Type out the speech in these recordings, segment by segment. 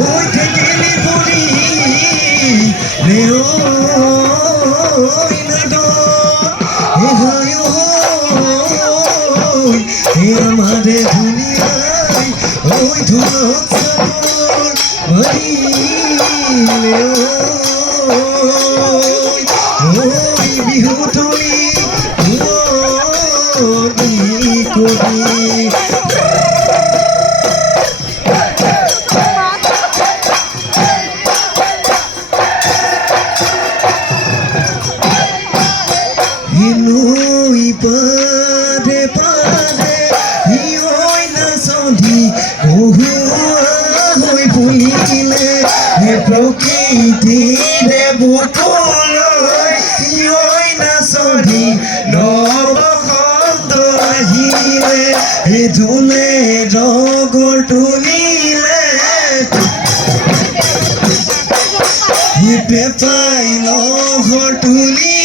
ওই গেলি বলি রে ওই না গো হে হয় হে আমারে দুনিয়ায় ওই ধুলো চাদর ভরিলে ওই বিহু তুলি কবি Hinui pade pade hioi na sandhi hoi pulile he prokriti re bukoloi hioi na sandhi nobokhonto ahile he dhule rogor tulile he pepai lohor tulile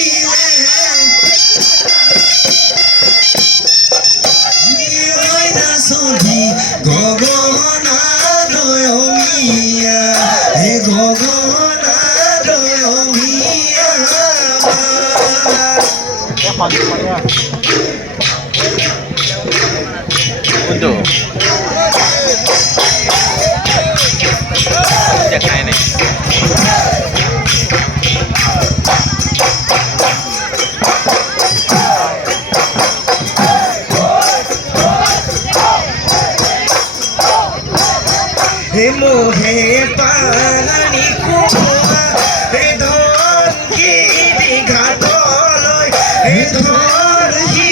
Sodi gogona doyomia he gogona doyomia Untuk jak này này he mohe pani kuwa he dhon ki dighatoloi he dhon ki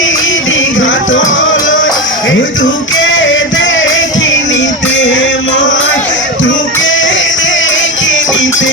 dighatoloi he tuke dekhinite moi tuke dekhinite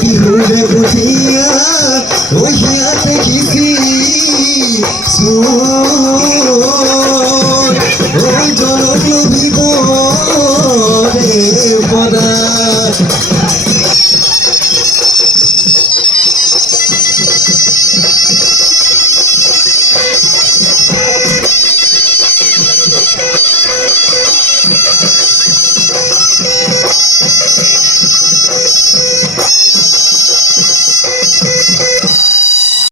বিহুৰে Budhia